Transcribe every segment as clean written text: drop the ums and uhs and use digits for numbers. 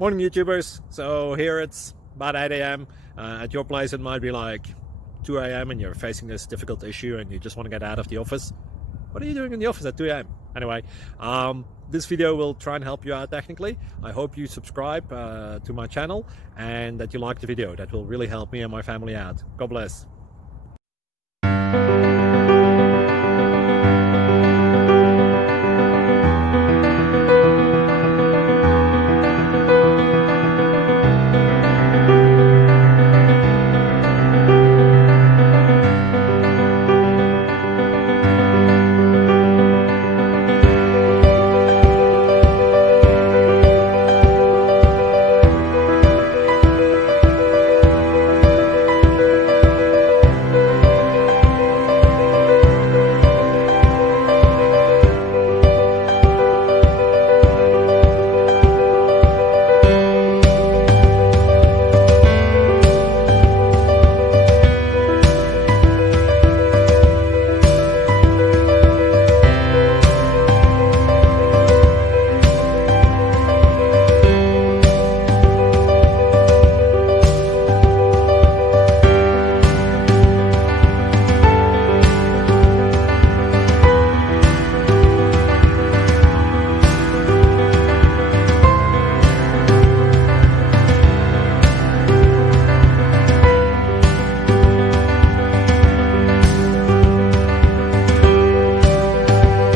Morning YouTubers. So here it's about 8 a.m. At your place it might be like 2 a.m. and you're facing this difficult issue and you just want to get out of the office. What are you doing in the office at 2 a.m.? Anyway, this video will try and help you out technically. I hope you subscribe to my channel and that you like the video. That will really help me and my family out. God bless.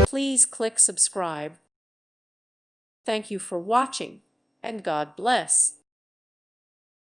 Please click subscribe. Thank you for watching, and God bless.